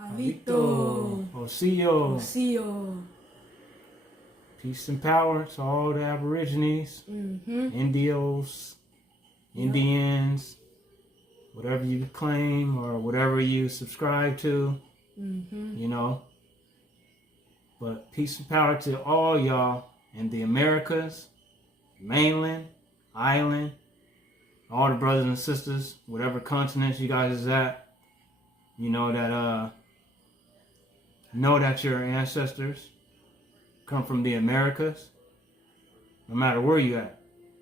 Alito. Osio. Osio. Peace and power to all the Aborigines, Indios, Indians, whatever you claim or whatever you subscribe to, you know. But peace and power to all y'all in the Americas, mainland, island, all the brothers and sisters, whatever continents you guys is at. You know that your ancestors come from the Americas, no matter where you at.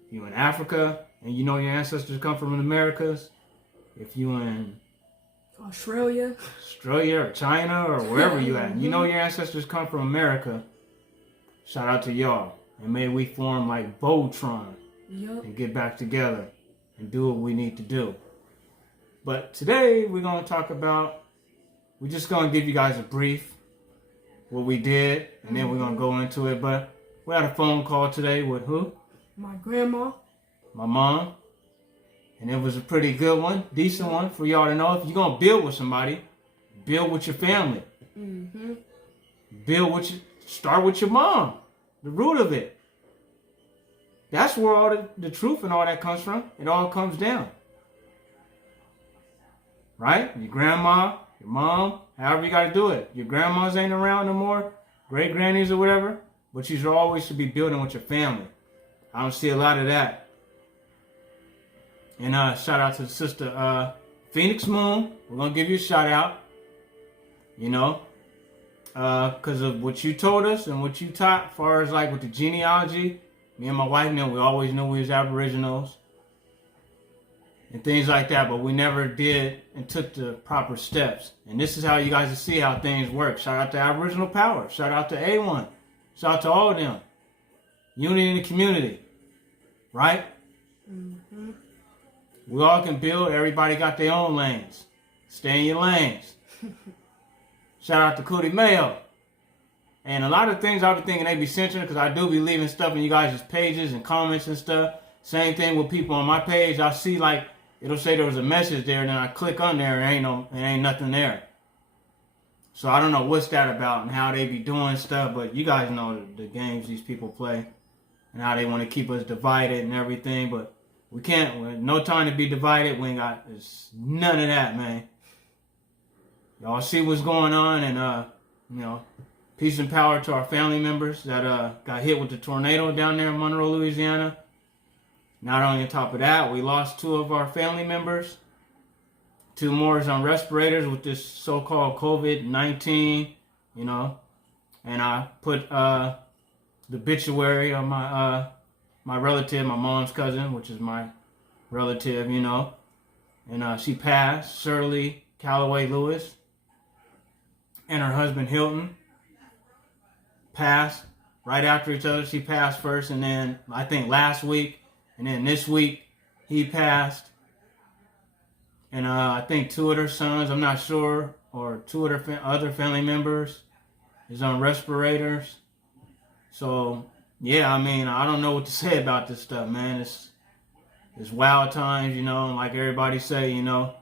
If you in Africa and you know your ancestors come from the Americas, if you in Australia or China or wherever you at, you know your ancestors come from America, shout out to y'all. And may we form like Voltron and get back together and do what we need to do. But today we're going to talk about, we're just going to give you guys a brief what we did, and then we're going to go into it. But we had a phone call today with who? My grandma. My mom. And it was a pretty good one, decent one for y'all to know. If you're going to build with somebody, build with your family. Start with your mom, the root of it. That's where all the truth and all that comes from. It all comes down. Right? Your grandma, your mom, however you got to do it. Your grandmas ain't around no more, great grannies or whatever, but you should always be building with your family. I don't see a lot of that. And shout out to the sister Phoenix Moon. We're going to give you a shout out, you know, because of what you told us and what you taught as far as like with the genealogy. Me and my wife knew, we always knew we was Aboriginals and things like that, but we never did and took the proper steps. And this is how you guys will see how things work. Shout out to Aboriginal Power. Shout out to A1. Shout out to all of them. Unity in the community. Right? We all can build. Everybody got their own lanes. Stay in your lanes. Shout out to Cootie Mayo. And a lot of things I be thinking they be censoring because I do be leaving stuff in you guys' pages and comments and stuff. Same thing with people on my page. I see like it'll say there was a message there, and then I click on there and ain't nothing there. So I don't know what's that about and how they be doing stuff, but you guys know the games these people play and how they want to keep us divided and everything. But we can't. No time to be divided. We ain't got none of that, man. Y'all see what's going on, and you know, peace and power to our family members that got hit with the tornado down there in Monroe, Louisiana. Not only on top of that, we lost 2 of our family members. 2 more is on respirators with this so-called COVID-19, you know. And I put the obituary of my relative, my mom's cousin, which is my relative, you know. And she passed, Shirley Calloway Lewis. And her husband, Hilton, passed right after each other. She passed first, and then I think last week, and then this week, he passed. And I think 2 of their sons, I'm not sure, or 2 of their other family members is on respirators. So, yeah, I mean, I don't know what to say about this stuff, man. It's wild times, you know, and like everybody say, you know,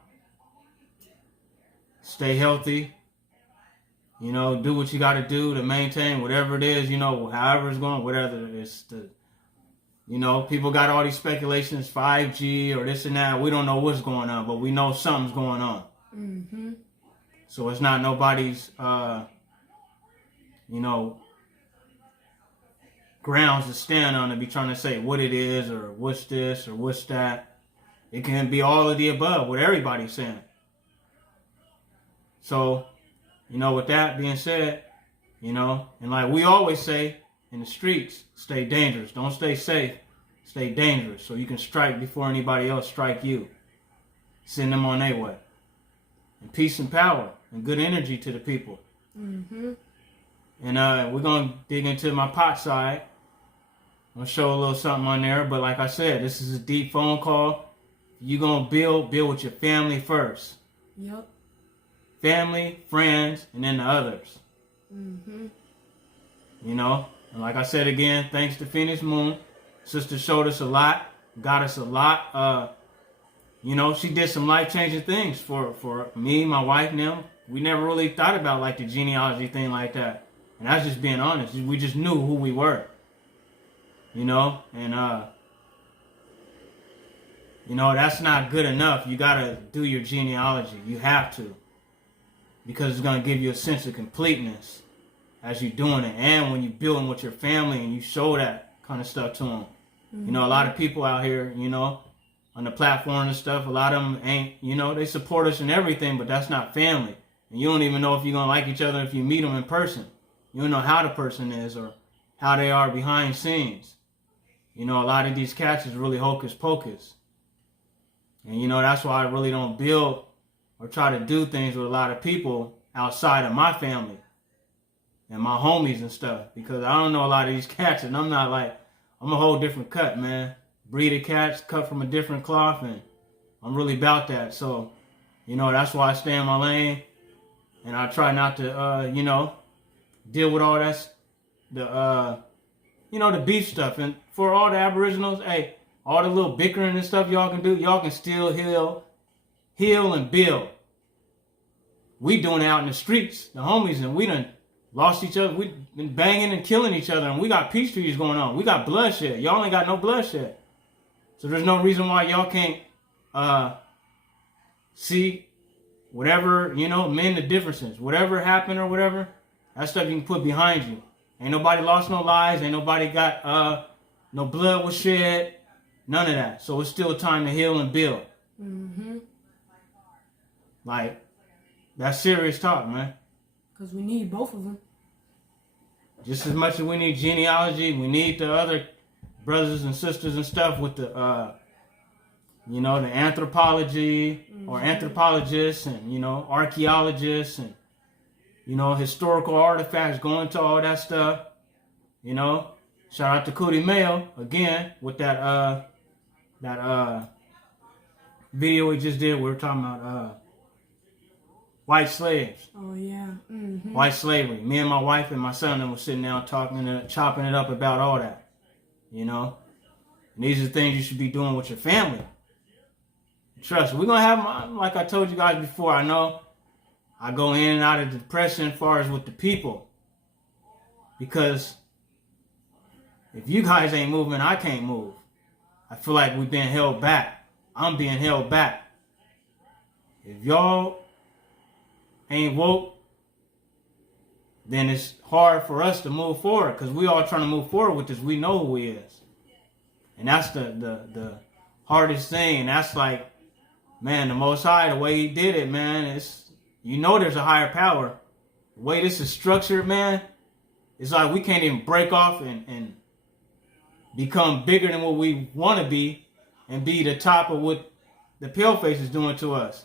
stay healthy. You know, do what you got to do to maintain whatever it is, you know, however it's going, whatever it's the, you know, people got all these speculations, 5G or this and that. We don't know what's going on, but we know something's going on. So it's not nobody's, you know, grounds to stand on to be trying to say what it is or what's this or what's that. It can be all of the above, what everybody's saying. So, you know, with that being said, you know, and like we always say in the streets, stay dangerous. Don't stay safe. Stay dangerous so you can strike before anybody else strike you. Send them on their way. And peace and power and good energy to the people. And we're going to dig into my pot side. I'm going to show a little something on there. But like I said, this is a deep phone call. You're going to build with your family first. Yep. Family, friends, and then the others. You know, and like I said again, thanks to Phoenix Moon, sister showed us a lot, got us a lot. You know, she did some life-changing things for me, my wife, and them, we never really thought about like the genealogy thing like that. And that's just being honest. We just knew who we were. You know? And you know, that's not good enough. You gotta do your genealogy. You have to. Because it's gonna give you a sense of completeness as you're doing it. And when you're building with your family and you show that kind of stuff to them. Mm-hmm. You know, a lot of people out here, you know, on the platform and stuff, a lot of them ain't, you know, they support us and everything, but that's not family. And you don't even know if you're gonna like each other if you meet them in person. You don't know how the person is or how they are behind scenes. You know, a lot of these cats is really hocus pocus. And, you know, that's why I really don't build or try to do things with a lot of people outside of my family and my homies and stuff. Because I don't know a lot of these cats, and I'm not like, I'm a whole different cut, man. Breed of cats, cut from a different cloth, and I'm really about that. So, you know, that's why I stay in my lane. And I try not to, you know, deal with all that, you know, the beef stuff. And for all the Aboriginals, hey, all the little bickering and stuff y'all can do, y'all can still heal and build. We doing it out in the streets, the homies, and we done lost each other. We been banging and killing each other, and we got peace treaties going on. We got bloodshed. Y'all ain't got no bloodshed. So there's no reason why y'all can't see whatever, you know, mend the differences. Whatever happened or whatever, that stuff you can put behind you. Ain't nobody lost no lives. Ain't nobody got no blood was shed. None of that. So it's still time to heal and build. Mm-hmm. Like, that's serious talk, man. Because we need both of them. Just as much as we need genealogy, we need the other brothers and sisters and stuff with the, you know, the anthropology or anthropologists and, you know, archaeologists and, you know, historical artifacts, going to all that stuff. You know, shout out to Cootie Mayo again with that video we just did. We were talking about white slaves. Oh yeah. Mm-hmm. White slavery. Me and my wife and my son and were sitting down talking and chopping it up about all that. You know, and these are the things you should be doing with your family. Trust me, we're gonna have, like I told you guys before. I know I go in and out of depression as far as with the people, because if you guys ain't moving, I can't move. I feel like we've been held back. I'm being held back. If y'all ain't woke, then it's hard for us to move forward, because we all trying to move forward with this. We know who he is. And that's the hardest thing. And that's like, man, the Most High, the way he did it, man, it's, you know, there's a higher power. The way this is structured, man, it's like we can't even break off and become bigger than what we want to be and be the top of what the paleface is doing to us.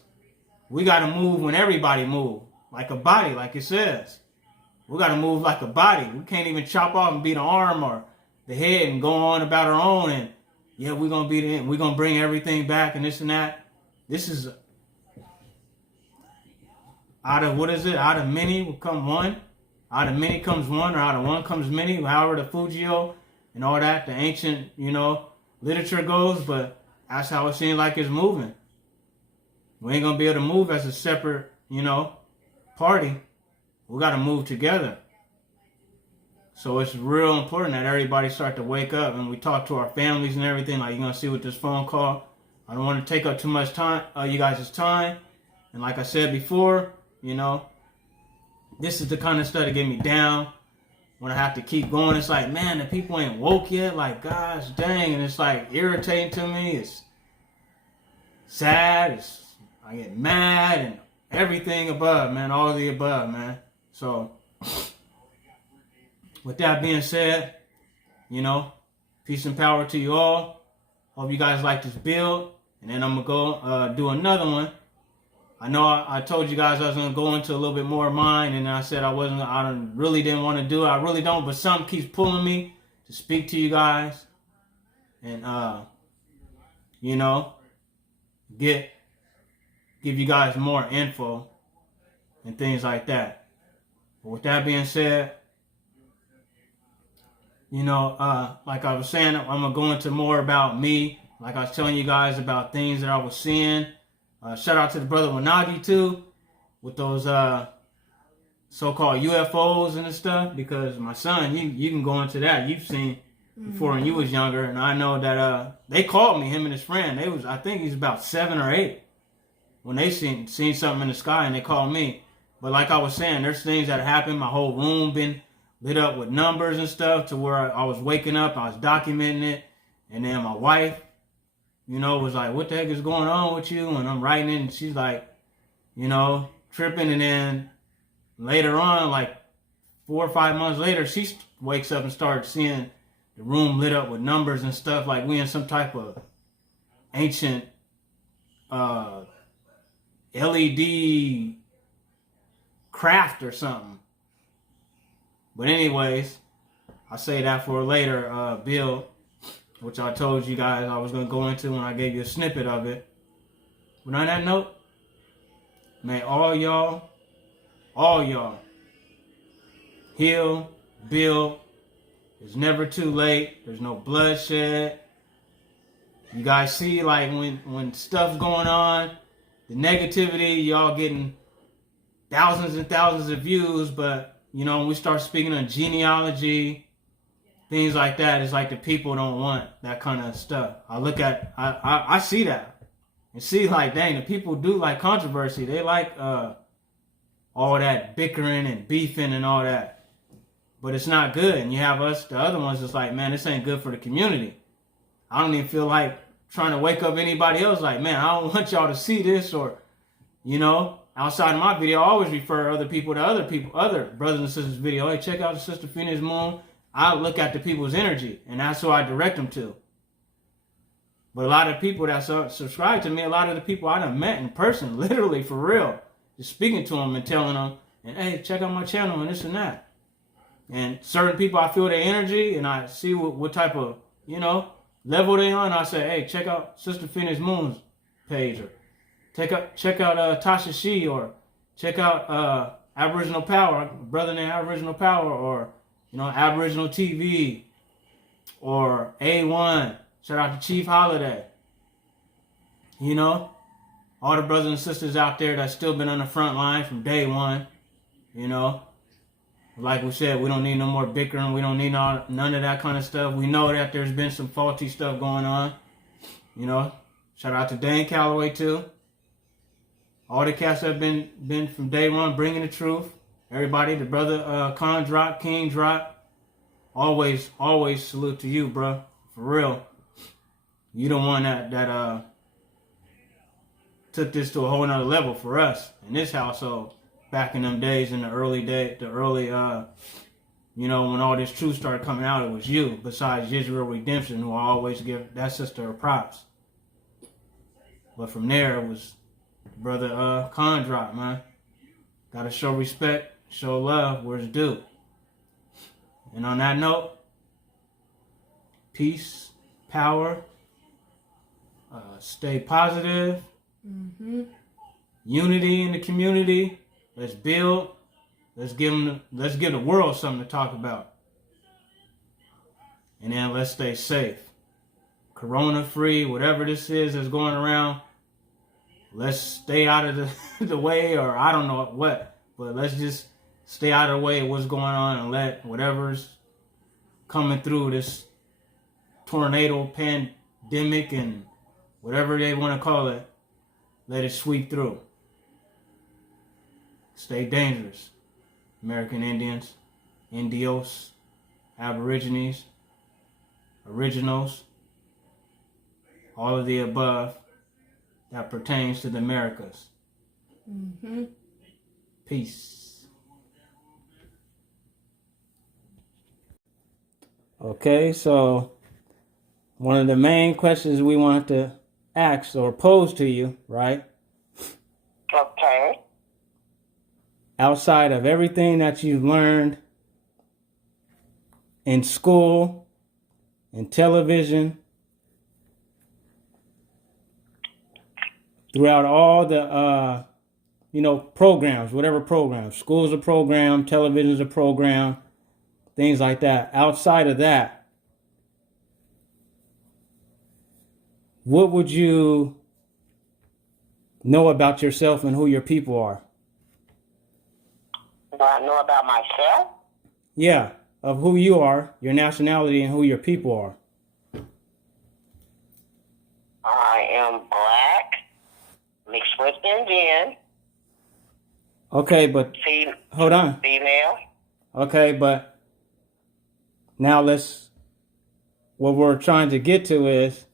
We got to move when everybody move, like a body, like it says. We got to move like a body. We can't even chop off and be the arm or the head and go on about our own and, yeah, we're going to be we're going to bring everything back and this and that. This is out of, what is it? Out of many will come one. Out of many comes one, or out of one comes many, however the Fujio and all that, the ancient, you know, literature goes, but that's how it seems like it's moving. We ain't going to be able to move as a separate, you know, party. We got to move together. So it's real important that everybody start to wake up and we talk to our families and everything, like you're going to see with this phone call. I don't want to take up too much time, you guys' time. And like I said before, you know, this is the kind of stuff that get me down when I have to keep going. It's like, man, the people ain't woke yet. Like, gosh dang. And it's like irritating to me. It's sad. I get mad and everything above, man. All of the above, man. So, with that being said, you know, peace and power to you all. Hope you guys like this build. And then I'm going to go do another one. I know I told you guys I was going to go into a little bit more of mine. And I said I really didn't want to do it. I really don't. But something keeps pulling me to speak to you guys. And, you know, give you guys more info and things like that. But with that being said, you know, like I was saying, I'm going to go into more about me. Like I was telling you guys about things that I was seeing. Shout out to the brother Wanagi too. with those so-called UFOs and stuff, because my son, you can go into that. You've seen before when you was younger, and I know that they called me, him and his friend. I think he's about 7 or 8 when they seen something in the sky, and they called me. But like I was saying, there's things that happen. My whole room been lit up with numbers and stuff to where I was waking up, I was documenting it, and then my wife, was like, "What the heck is going on with you?" And I'm writing it, and she's like, tripping, and then later on, like 4 or 5 months later, she wakes up and starts seeing the room lit up with numbers and stuff, like we in some type of ancient LED craft or something. But anyways, I'll say that for a later build, which I told you guys I was going to go into when I gave you a snippet of it. But on that note, may all y'all heal, build. It's never too late. There's no bloodshed. You guys see, like, when stuff's going on, the negativity, y'all getting thousands and thousands of views, but, when we start speaking on genealogy, things like that, it's like the people don't want that kind of stuff. I see that. And see, like, dang, the people do like controversy. They like all that bickering and beefing and all that. But it's not good. And you have us, the other ones, it's like, man, this ain't good for the community. I don't even feel like trying to wake up anybody else like, man, I don't want y'all to see this, or, outside of my video, I always refer other people to other brothers and sisters video. Hey, check out the Sister Phoenix Moon. I look at the people's energy, and that's who I direct them to. But a lot of people that subscribe to me, a lot of the people I done met in person, literally, for real, just speaking to them and telling them, and hey, check out my channel and this and that. And certain people, I feel their energy, and I see what type of, level they on. I say, hey, check out Sister Phoenix Moon's page, or check out Tasha She, or check out Aboriginal Power, brother named Aboriginal Power, or Aboriginal TV, or A1. Shout out to Chief Holiday. All the brothers and sisters out there that's still been on the front line from day one. Like we said, we don't need no more bickering. We don't need none of that kind of stuff. We know that there's been some faulty stuff going on. Shout out to Dane Calloway too. All the cats that have been from day one bringing the truth. Everybody, the brother Con Drop, King Drop. Always salute to you, bro. For real. You the one that took this to a whole nother level for us in this household. Back in them days, in the early, when all this truth started coming out, it was you, besides Israel Redemption, who I always give that sister her props. But from there, it was brother Con Drop, man. Gotta show respect, show love where it's due. And on that note, peace, power, stay positive, unity in the community. Let's build. Let's give the world something to talk about. And then let's stay safe. Corona free, whatever this is that's going around. Let's stay out of the way, or I don't know what. But let's just stay out of the way of what's going on, and let whatever's coming through this tornado pandemic and whatever they want to call it, let it sweep through. Stay dangerous. American Indians, Indios, Aborigines, Originals, all of the above that pertains to the Americas. Peace. Okay, so one of the main questions we want to ask or pose to you, right? Okay. Outside of everything that you've learned in school, in television, throughout all the, programs, whatever programs, school's a program, television's a program, things like that. Outside of that, what would you know about yourself and who your people are? What I know about myself? Yeah, of who you are, your nationality, and who your people are. I am black, mixed with Indian, Okay, but hold on. female. Okay, but now what we're trying to get to is,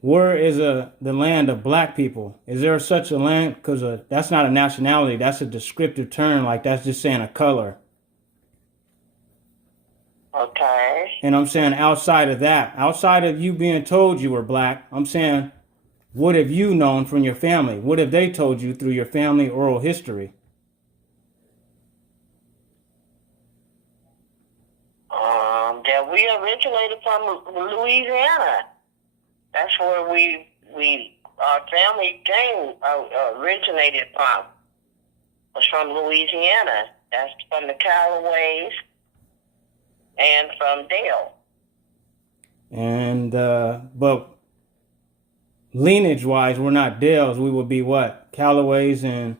where is the land of black people? Is there such a land? Because that's not a nationality. That's a descriptive term. Like, that's just saying a color. Okay. And I'm saying outside of that, outside of you being told you were black, I'm saying, what have you known from your family? What have they told you through your family oral history? That we originated from Louisiana. That's where our family came, originated from. Was from Louisiana. That's from the Callaways and from Dale. And but lineage wise, we're not Dales. We would be what? Callaways and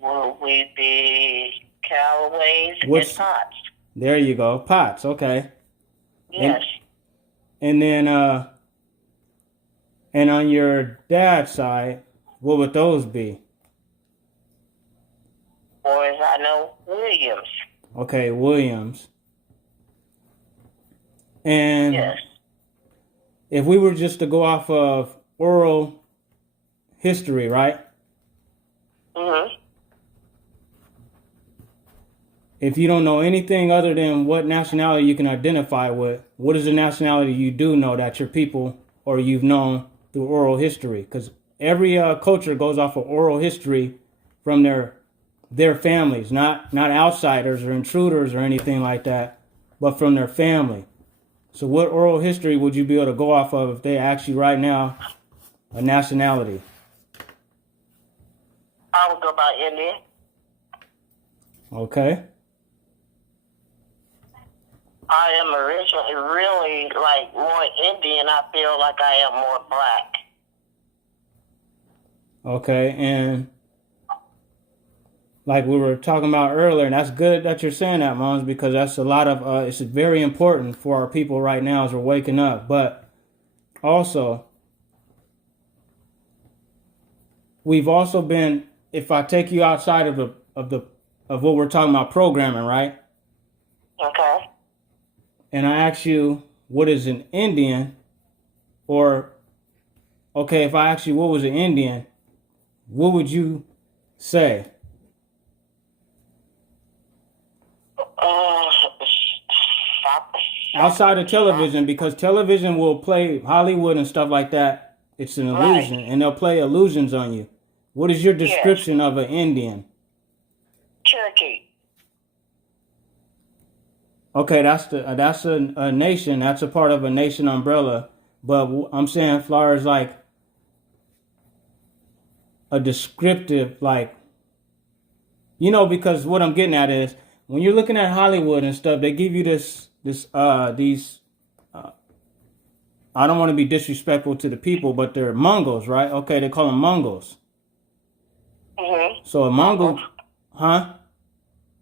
Will we be Callaways What's- and Potts? there you go, Potts. Okay. Yes. And then and on your dad's side, what would those be? Or as I know, Williams. Okay, Williams. And Yes. if we were just to go off of oral history, right? Mm-hmm. If you don't know anything other than what nationality you can identify with, what is the nationality you do know that your people or you've known through oral history? Because every culture goes off of oral history from their families, not outsiders or intruders or anything like that, but from their family. So what oral history would you be able to go off of if they ask you right now a nationality? I would go by Indian. Okay. I am originally really like more Indian. I feel like I am more black. Okay, and like we were talking about earlier, and that's good that you're saying that, Moms, because that's a lot of, it's very important for our people right now as we're waking up. But also, we've also been, if I take you outside of what we're talking about programming, right? Okay. And I ask you, what is an Indian? Or, okay, if I ask you what was an Indian, what would you say? Outside of television, because television will play Hollywood and stuff like that. It's an illusion, and they'll play illusions on you. What is your description of an Indian? Cherokee. Okay, that's a nation. That's a part of a nation umbrella. But I'm saying, far as like a descriptive, like, you know, because what I'm getting at is when you're looking at Hollywood and stuff, they give you these. I don't want to be disrespectful to the people, but they're Mongols, right? Okay, they call them Mongols. Mm-hmm. So a Mongol, huh?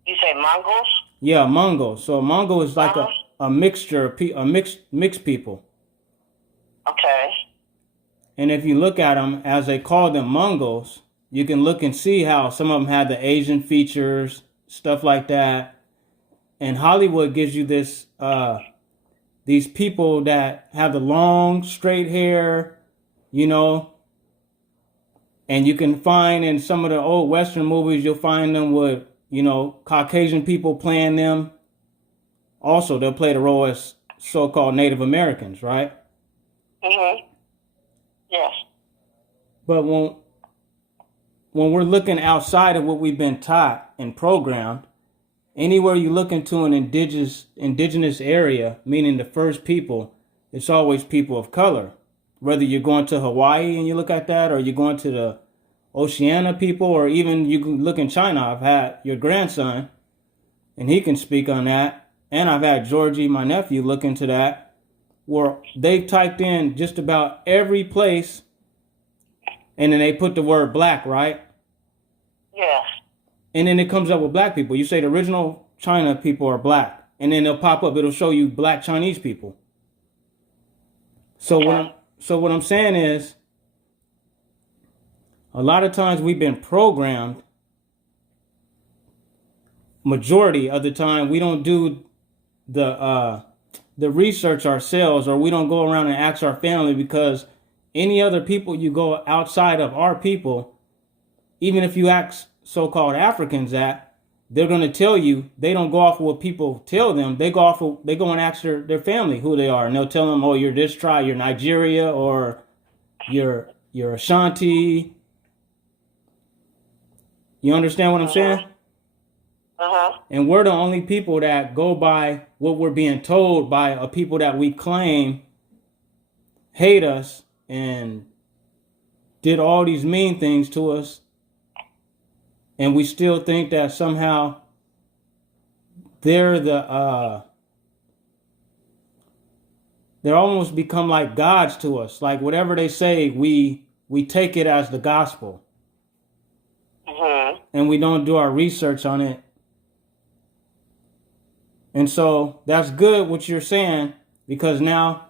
You say Mongols? Yeah, Mongol. So a Mongol is like a mixture of mixed people. Okay. And if you look at them as they call them Mongols, you can look and see how some of them had the Asian features, stuff like that. And Hollywood gives you this, these people that have the long, straight hair, you know, and you can find in some of the old Western movies, you'll find them with, you know, Caucasian people playing them. Also, they'll play the role as so-called Native Americans, right? Mm-hmm. Yes. But when we're looking outside of what we've been taught and programmed, anywhere you look into an indigenous area, meaning the first people, it's always people of color. Whether you're going to Hawaii and you look at that, or you're going to the Oceania people, or even you can look in China. I've had your grandson, and he can speak on that. And I've had Georgie, my nephew, look into that, where they've typed in just about every place, and then they put the word black, right? Yes. And then it comes up with black people. You say the original China people are black, and then it'll pop up. It'll show you black Chinese people. So what I'm saying is, a lot of times we've been programmed. Majority of the time, we don't do the research ourselves, or we don't go around and ask our family, because any other people you go outside of our people, even if you ask so-called Africans that, they're going to tell you, they don't go off of what people tell them. They go and ask their family who they are, and they'll tell them, oh, you're this tribe, you're Nigeria, or you're Ashanti. You understand what I'm saying? And we're the only people that go by what we're being told by a people that we claim hate us and did all these mean things to us. And we still think that somehow they're almost become like gods to us. Like whatever they say, we take it as the gospel. And we don't do our research on it. And so that's good what you're saying, because now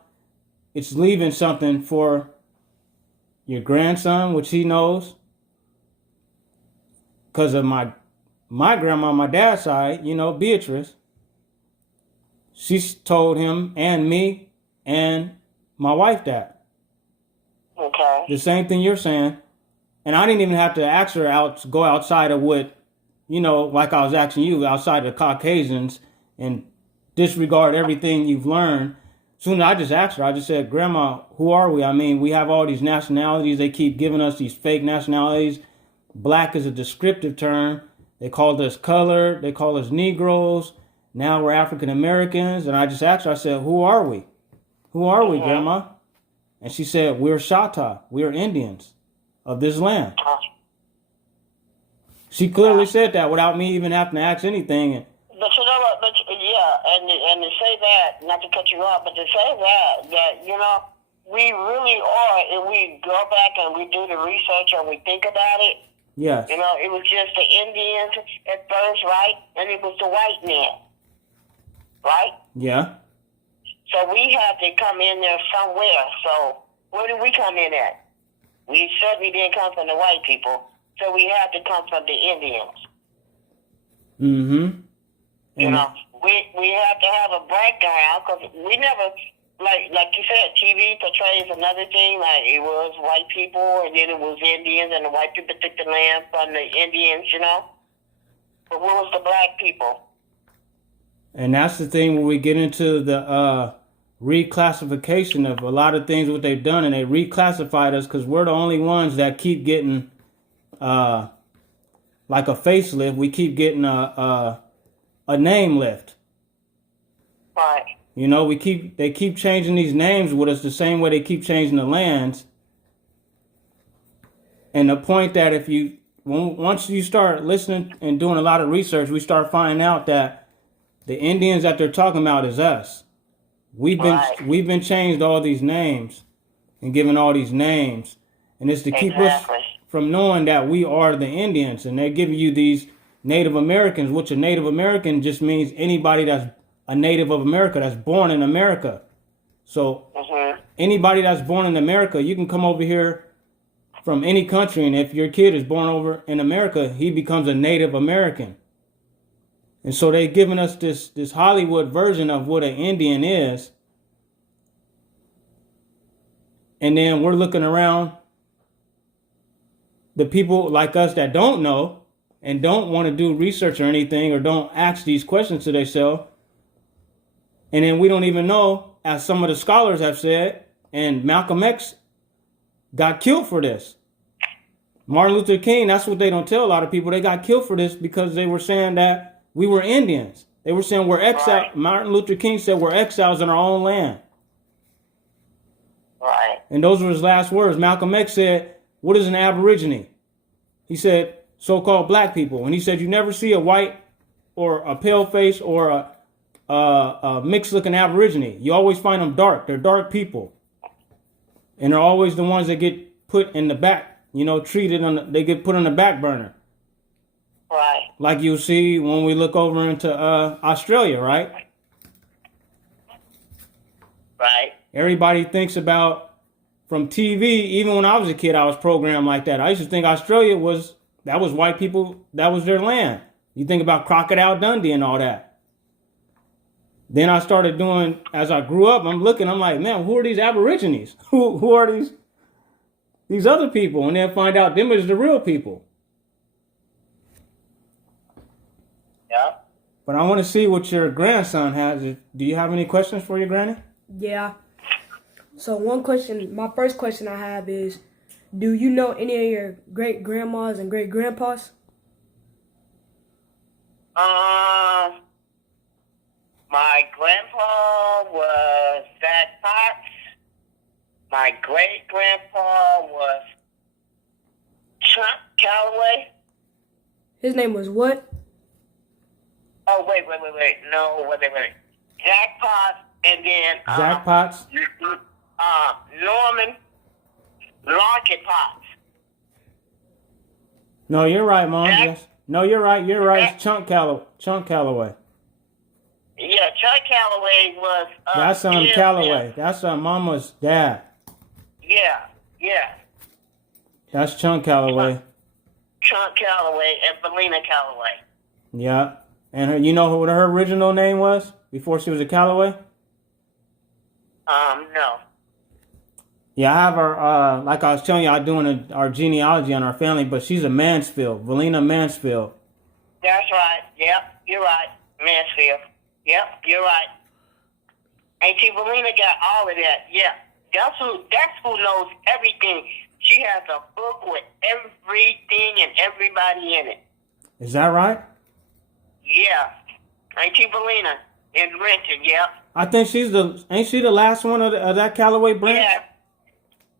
it's leaving something for your grandson, which he knows. Because of my grandma on my dad's side, Beatrice, she's told him and me and my wife that. Okay. The same thing you're saying. And I didn't even have to ask her go outside of what, like I was asking you, outside of the Caucasians, and disregard everything you've learned. Soon as I just asked her, I just said, Grandma, who are we? I mean, we have all these nationalities. They keep giving us these fake nationalities. Black is a descriptive term. They called us colored. They call us Negroes. Now we're African Americans. And I just asked her, I said, who are we? Who are we, Grandma? And she said, we're Shatta. We're Indians of this land. She clearly said that without me even having to ask anything. But you know what? And to say that, not to cut you off, but to say that we really are, and we go back and we do the research and we think about it. Yes. It was just the Indians at first, right? And it was the white men, right? Yeah. So we had to come in there somewhere. So where did we come in at? We certainly didn't come from the white people. So we had to come from the Indians. Mm-hmm. We have to have a background, because we never, like you said, TV portrays another thing. Like it was white people, and then it was Indians, and the white people took the land from the Indians. But what was the black people? And that's the thing where we get into the reclassification of a lot of things what they've done, and they reclassified us because we're the only ones that keep getting like a facelift. We keep getting a name lift. Right. They keep changing these names with us the same way they keep changing the lands. And the point that once you start listening and doing a lot of research, we start finding out that the Indians that they're talking about is us. We've been changed all these names and given all these names, and it's to keep us from knowing that we are the Indians. And they're giving you these Native Americans, which a Native American just means anybody that's a native of America, that's born in America. So anybody that's born in America, you can come over here from any country, and if your kid is born over in America, he becomes a Native American. And so they've given us this Hollywood version of what an Indian is. And then we're looking around, the people like us that don't know and don't want to do research or anything, or don't ask these questions to themselves. And then we don't even know, as some of the scholars have said, and Malcolm X got killed for this. Martin Luther King, that's what they don't tell a lot of people. They got killed for this because they were saying that we were Indians. They were saying we're exiles. Right. Martin Luther King said we're exiles in our own land. Right. And those were his last words. Malcolm X said, what is an Aborigine? He said, so-called black people. And he said, you never see a white or a pale face or a mixed-looking Aborigine. You always find them dark. They're dark people. And they're always the ones that get put in the back, treated they get put on the back burner. like you see when we look over into Australia, right? Right. Everybody thinks about from TV. Even when I was a kid, I was programmed like that. I used to think Australia was white people. That was their land. You think about Crocodile Dundee and all that. Then I started doing, as I grew up, I'm like, man, who are these Aborigines? Who are these other people? And then find out them is the real people. Yeah. But I want to see what your grandson has. Do you have any questions for your granny? Yeah. So my first question I have is, do you know any of your great grandmas and great grandpas? My grandpa was Zach Potts. My great grandpa was Chuck Calloway. His name was what? Oh, wait. No, wait. Zach Potts, and then Zach Potts? Norman Lockett Potts. No, you're right, Mom. Zach? Yes. No, you're right. You're right. It's Chunk Calloway. Yeah, Chuck Calloway was. That's Calloway. That's Mama's dad. Yeah. That's Chunk Calloway. Chuck Calloway and Belina Calloway. Yeah. And you know what her original name was before she was a Calloway? No. Yeah, I have her, like I was telling you, I'm doing our genealogy on our family, but she's a Mansfield, Valina Mansfield. That's right. Yep, you're right. Mansfield. Yep, you're right. Auntie Valina got all of that. Yeah. That's who knows everything. She has a book with everything and everybody in it. Is that right? Yeah. Auntie Valina in Renton, yep. I think ain't she the last one of that Calloway branch? Yeah.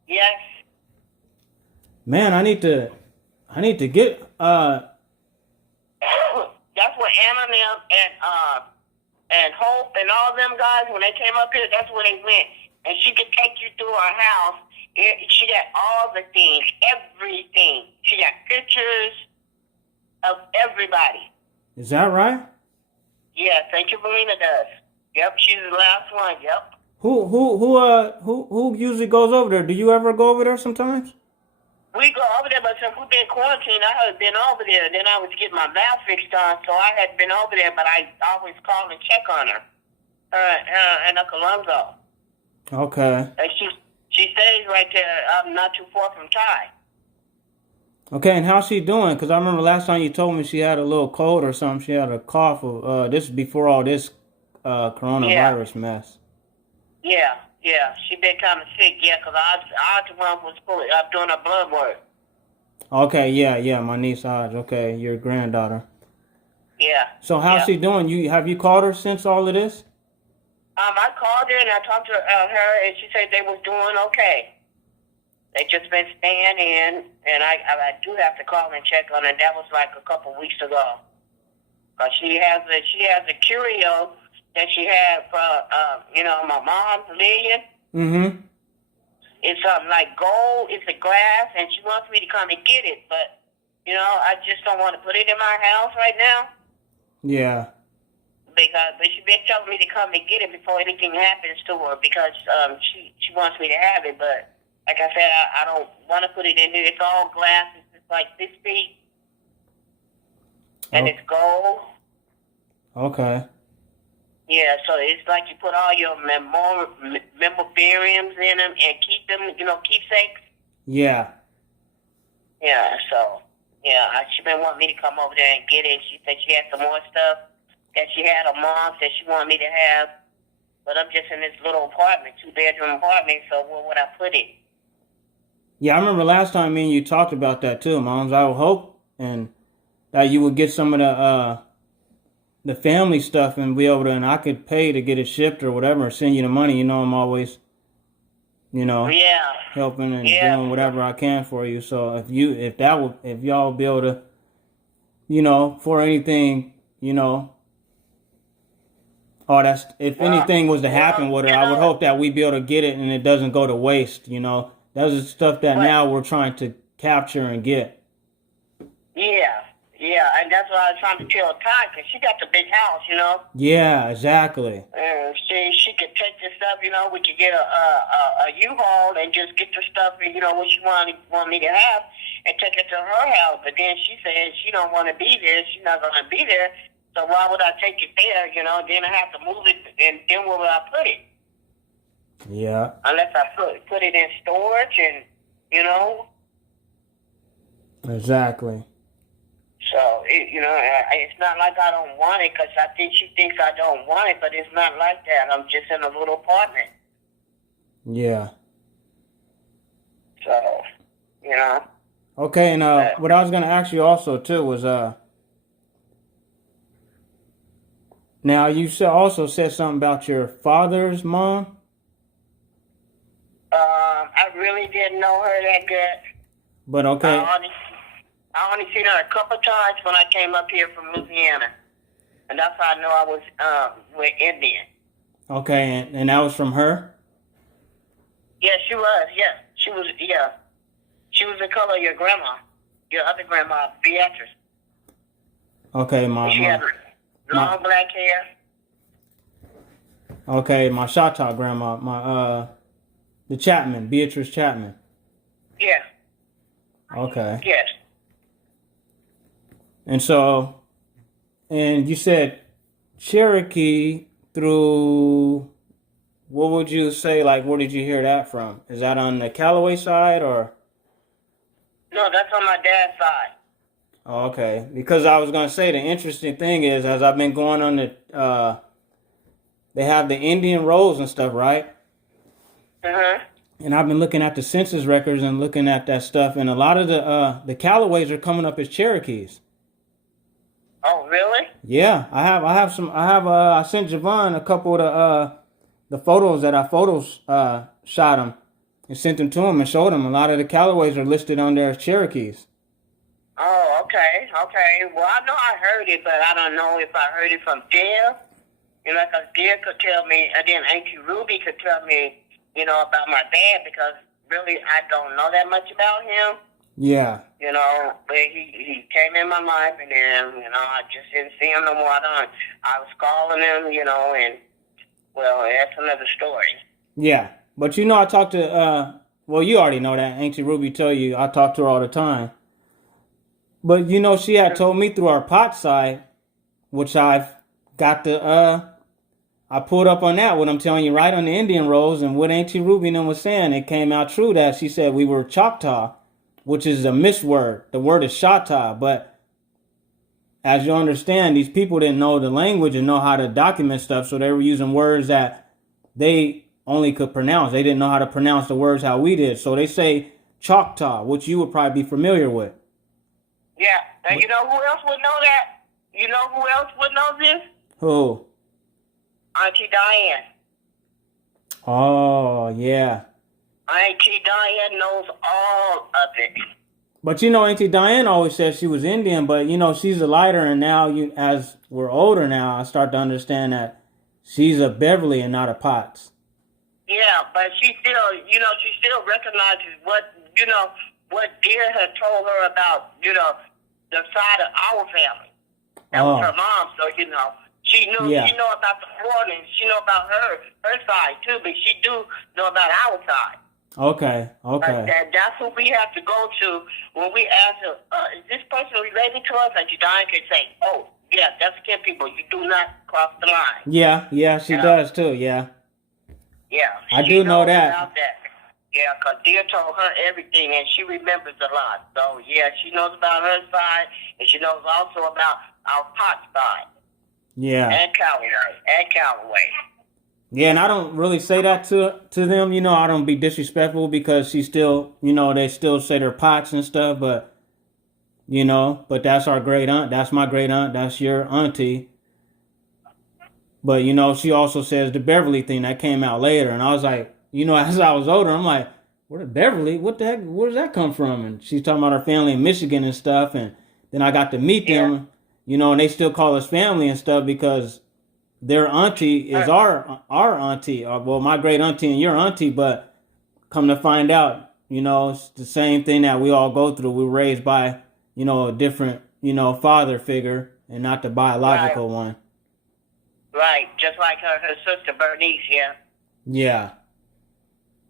Yes. Man, I need to get That's what Anna and Hope and all them guys, when they came up here, that's where they went. And she could take you through her house. She got all the things, everything. She got pictures of everybody. Is that right? Yes, St. Jubalina does. Yep, she's the last one. Yep. Who usually goes over there? Do you ever go over there sometimes? We go over there, but since we've been quarantined, I had been over there. Then I was getting my mouth fixed on, so I had been over there, but I always call and check on her. And Uncle Lonzo. Okay. And she stays right there, not too far from Ty. Okay, and how's she doing? Because I remember last time you told me she had a little cold or something. She had a cough. This is before all this coronavirus mess. Yeah. She been kind of sick, because I was the one who was doing her blood work. Okay, yeah, my niece Hodge. Okay, your granddaughter. Yeah. So how's she doing? Have you called her since all of this? I called her and I talked to her, and she said they was doing okay. They just been staying in, and I do have to call and check on her. That was like a couple weeks ago. She has a curio that she had for my mom's Lillian. Mm-hmm. It's something like gold. It's a glass, and she wants me to come and get it, but I just don't want to put it in my house right now. Yeah. But she been telling me to come and get it before anything happens to her, because she wants me to have it. But like I said, I don't want to put it in there. It's all glass. It's like this big, and it's gold. Okay. Yeah, so it's like you put all your memorabiliums in them and keep them, keepsakes. Yeah. Yeah, so she been wanting me to come over there and get it. She said she had some more stuff that she had a mom that she wanted me to have, but I'm just in this little apartment, 2-bedroom apartment, so where would I put it? Yeah, I remember last time me and you talked about that too, Moms. I would hope and that you would get some of the family stuff and be able to, and I could pay to get it shipped or whatever, or send you the money. I'm always, helping and doing whatever I can for you. So if y'all would be able to, for anything, if anything was to happen with her, I would hope that we'd be able to get it and it doesn't go to waste. Those are stuff that now we're trying to capture and get. Yeah. Yeah, and that's what I was trying to tell Ty, because she got the big house, you know. Yeah, exactly. And she could take the stuff, you know. We could get a U-Haul and just get the stuff, you know, what she want me to have, and take it to her house. But then she said she don't want to be there. She's not going to be there. So why would I take it there, you know? Then I have to move it, and then where would I put it? Yeah. Unless I put it in storage, and, you know. Exactly. So, you know, it's not like I don't want it, because I think she thinks I don't want it, but it's not like that. I'm just in a little apartment. Yeah. So, you know. Okay, and what I was gonna ask you also too was now you also said something about your father's mom. I really didn't know her that good. But okay. I only seen her a couple times when I came up here from Louisiana, and that's how I know I was with Indian. Okay, and that was from her? Yeah, she was. Yeah, she was. Yeah, she was the color of your grandma, your other grandma, Beatrice. Okay, She had long black hair. Okay, my Shatta grandma, the Chapman, Beatrice Chapman. Yeah. Okay. Yes. And so, and you said Cherokee through, what would you say, like, where did you hear that from? Is that on the Callaway side, or? No, that's on my dad's side. Oh, okay. Because I was going to say, the interesting thing is, as I've been going on they have the Indian rolls and stuff, right? Uh-huh. And I've been looking at the census records and looking at that stuff, and a lot of the Callaways are coming up as Cherokees. Oh, really? Yeah, I sent Javon a couple of the photos that I shot him and sent them to him and showed him a lot of the Callaways are listed on there as Cherokees. Oh, okay. Well, I know I heard it, but I don't know if I heard it from Dale. You know, because Dale could tell me, and then Auntie Ruby could tell me, you know, about my dad, because really I don't know that much about him. Yeah. You know, but he came in my life, and then, you know, I just didn't see him no more. I was calling him, you know, and, well, that's another story. Yeah. But, you know, I talked to, well, you already know that. Auntie Ruby tell you I talk to her all the time. But, you know, she had told me through our pot side, which I've got I pulled up on that, what I'm telling you, right on the Indian rolls, and what Auntie Ruby and them was saying, it came out true that she said we were Choctaw, which is a misword. The word is Shatta, but as you understand, these people didn't know the language and know how to document stuff, so they were using words that they only could pronounce. They didn't know how to pronounce the words how we did, so they say Choctaw, which you would probably be familiar with. Yeah, and you know who else would know that? You know who else would know this? Who? Auntie Diane. Oh, yeah. Auntie Diane knows all of it. But, you know, Auntie Diane always said she was Indian, but, you know, she's a lighter, and now, as we're older now, I start to understand that she's a Beverly and not a Potts. Yeah, but she still recognizes what Dear had told her about, you know, the side of our family. That was her mom, so, you know, she knew about the Florida, and she knew about her side, too, but she do know about our side. Okay. That's what we have to go to when we ask her, is this person related to us? And Diane can say, oh, yeah, that's kin people. You do not cross the line. Yeah, she does, too, yeah. Yeah. I do know that. About that. Yeah, because Dear told her everything, and she remembers a lot. So, yeah, she knows about her side, and she knows also about our Pot side. Yeah. And Callaway. Yeah, and I don't really say that to them, you know, I don't be disrespectful because she still, you know, they still say they're Pots and stuff, but, you know, but that's our great aunt, that's my great aunt, that's your auntie. But, you know, she also says the Beverly thing that came out later, and I was like, you know, as I was older, I'm like, where did Beverly, what the heck, where does that come from? And she's talking about her family in Michigan and stuff, and then I got to meet them, you know, and they still call us family and stuff because their auntie is our auntie, or, well, my great auntie and your auntie, but come to find out, you know, it's the same thing that we all go through. We were raised by, you know, different father figure and not the biological one. Right, just like her sister Bernice, yeah. Yeah.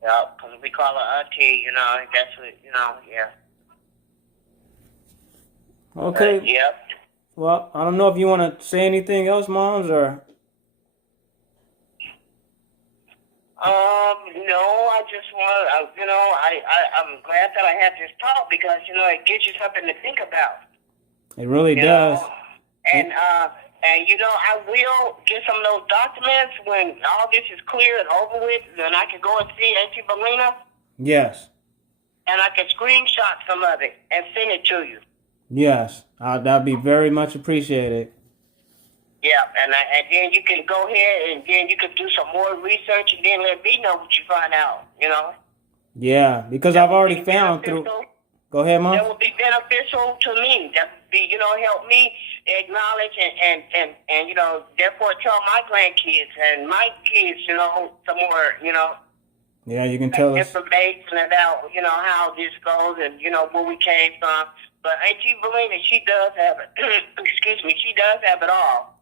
Yeah, because we call her auntie, that's what, yeah. Okay. Yep. Well, I don't know if you want to say anything else, Moms, or... No, I just want, I'm glad that I had this talk because, it gives you something to think about. It really does. And I will get some of those documents when all this is clear and over with, then I can go and see Auntie Belina. Yes. And I can screenshot some of it and send it to you. Yes. That'd be very much appreciated. Yeah, and then you can go ahead and then you can do some more research and then let me know what you find out, Yeah, because I've already found through... Go ahead, Mom. That would be beneficial to me. That would be, help me acknowledge and therefore tell my grandkids and my kids, some more, Yeah, you can tell us. Information about, how this goes and, where we came from. But Auntie Belina, she does have it. Excuse me, she does have it all.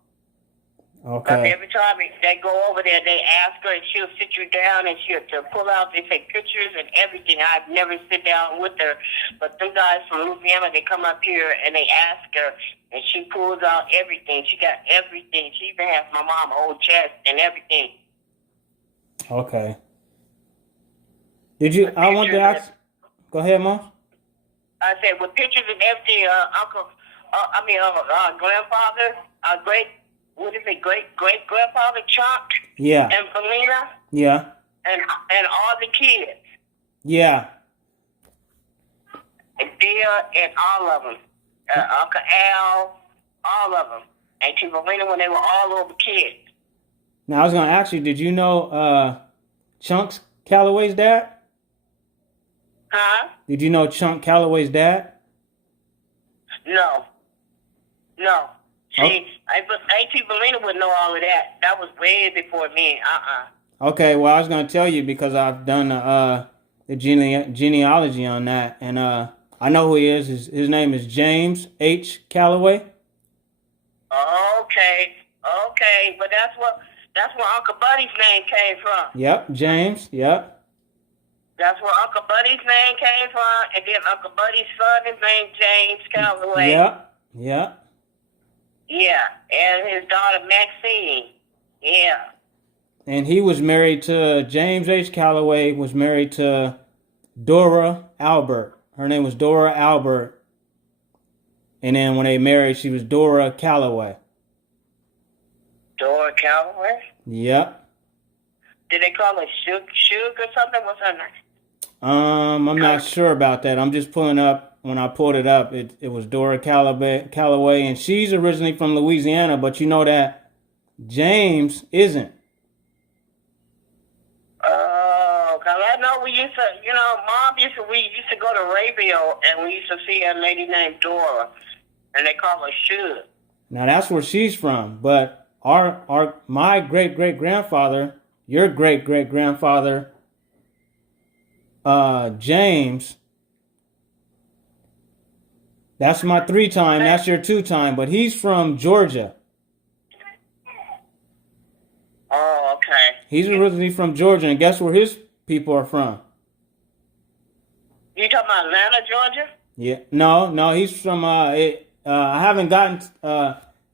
Okay. Every time they go over there, they ask her, and she'll sit you down, and she'll pull out, they take pictures and everything. I've never sit down with her, but some guys from Louisiana, they come up here, and they ask her, and she pulls out everything. She got everything. She even has my mom old chest and everything. Okay. I want to ask... Go ahead, Mom. I said, with pictures and everything, grandfather, great-grandfather Chuck. Yeah. And Belina. Yeah. And all the kids. Yeah. And Dia and all of them. Uncle Al, all of them. Auntie Belina when they were all over kids. Now, I was going to ask you, did you know Chunks Calloway's dad? Huh? Did you know Chunk Calloway's dad? No. See, Auntie Belina would know all of that. That was way before me. Okay, well, I was going to tell you because I've done the genealogy on that, and I know who he is. His name is James H. Calloway. Okay, but that's where Uncle Buddy's name came from. Yep, James. Yep. That's where Uncle Buddy's name came from, and then Uncle Buddy's son is named James Calloway. Yep. Yeah, and his daughter Maxine. Yeah. And he was married to, James H. Calloway was married to Dora Albert. Her name was Dora Albert. And then when they married, she was Dora Calloway. Dora Calloway? Yep. Did they call her Suge or something? What's her name? I'm not sure about that. I'm just pulling up. When I pulled it up, it was Dora Calloway, and she's originally from Louisiana, but you know that James isn't. Oh, because I know we used to, Mom we used to go to Rayville, and we used to see a lady named Dora, and they call her Suge. Now that's where she's from, but my great-great-grandfather, your great-great-grandfather, James, that's my 3-time, that's your 2-time, but he's from Georgia. Oh, okay. He's originally from Georgia, and guess where his people are from? You talking about Atlanta, Georgia? Yeah. No, he's from, I haven't gotten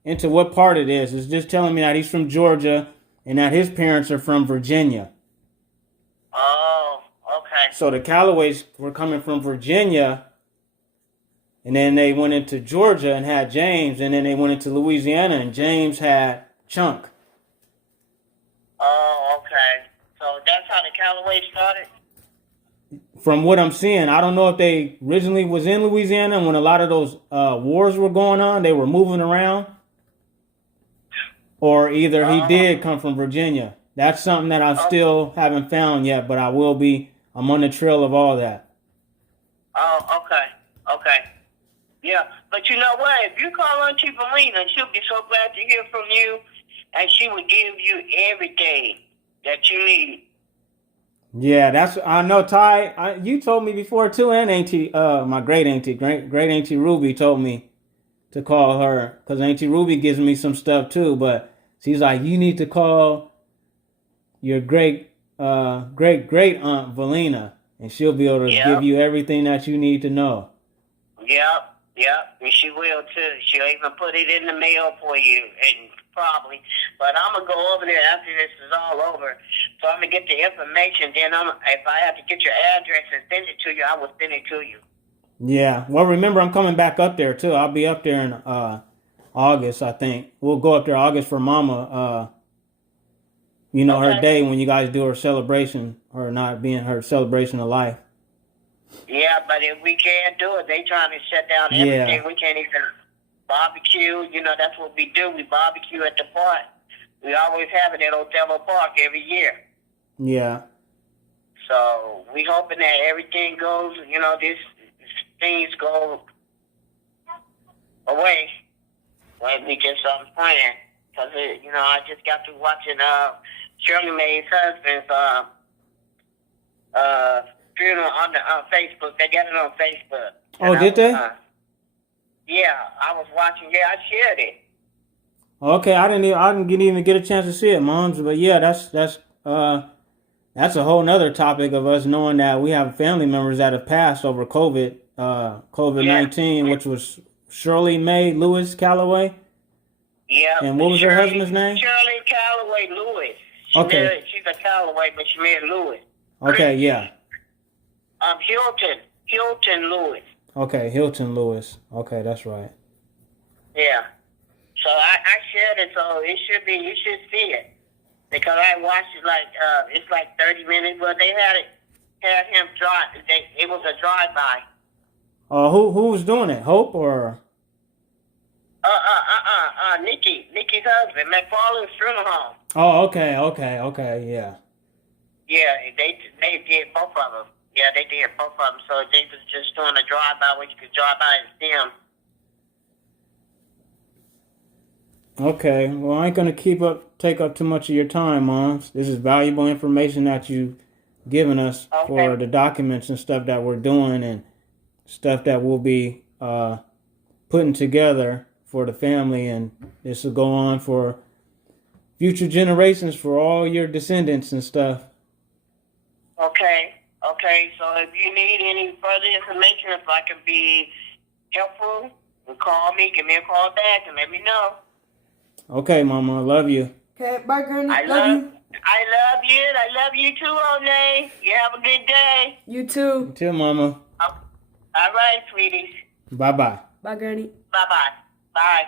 into what part it is. It's just telling me that he's from Georgia, and that his parents are from Virginia. Oh, okay. So the Callaways were coming from Virginia, and then they went into Georgia and had James, and then they went into Louisiana, and James had Chunk. Oh, okay. So that's how the Callaways started? From what I'm seeing, I don't know if they originally was in Louisiana, and when a lot of those wars were going on, they were moving around, or either he did come from Virginia. That's something that I still haven't found yet, but I will be. I'm on the trail of all that. Oh, okay. Yeah, but you know what? If you call Auntie Belina, she'll be so glad to hear from you, and she will give you everything that you need. Yeah, I know, Ty. You told me before too, and Auntie, my great auntie Ruby told me to call her, because Auntie Ruby gives me some stuff too, but she's like, you need to call your great aunt Valina, and she'll be able to give you everything that you need to know. Yep. And she will too. She'll even put it in the mail for you, and probably. But I'm gonna go over there after this is all over. So I'm gonna get the information. Then if I have to get your address and send it to you, I will send it to you. Yeah. Well, remember, I'm coming back up there too. I'll be up there in August, I think. We'll go up there August for Mama. Her day when you guys do her celebration, or not being her celebration of life. Yeah, but if we can't do it, they trying to shut down everything. We can't even barbecue. That's what we do. We barbecue at the park. We always have it at Othello Park every year. Yeah. So we hoping that everything goes, these things go away. When we get something planned. Because, I just got through watching Shirley Mae's husband's funeral on Facebook. They got it on Facebook. Oh, did they? Yeah, I was watching. Yeah, I shared it. Okay, I didn't even get a chance to see it, Moms. But yeah, that's a whole nother topic of us knowing that we have family members that have passed over COVID-19, which was Shirley Mae Lewis Calloway. Yeah. And what was her husband's name? Shirley Calloway Lewis. She's a Calloway, but she married Lewis. Okay, yeah. Hilton Lewis. Okay, Hilton Lewis. Okay, that's right. Yeah. So I shared it, so you should see it. Because I watched it it's like 30 minutes, but they had him drive, it was a drive-by. Who was doing it? Hope or? Nikki's husband, McFarland's funeral home. Oh, okay, yeah. Yeah, they did both of them. Yeah, they did both of them. So they was just doing a drive-by where you could drive by and see them. Okay, well, I ain't gonna take up too much of your time, Moms. This is valuable information that you've given us for the documents and stuff that we're doing and stuff that we'll be putting together for the family, and this will go on for future generations, for all your descendants and stuff. Okay. So if you need any further information, if I can be helpful, call me, give me a call back, and let me know. Okay, Mama, I love you. Okay, bye, Granny. I love you. I love you too, One. You have a good day. You too. You too, Mama. All right, sweeties. Bye-bye. Bye, Granny. Bye-bye. Bye.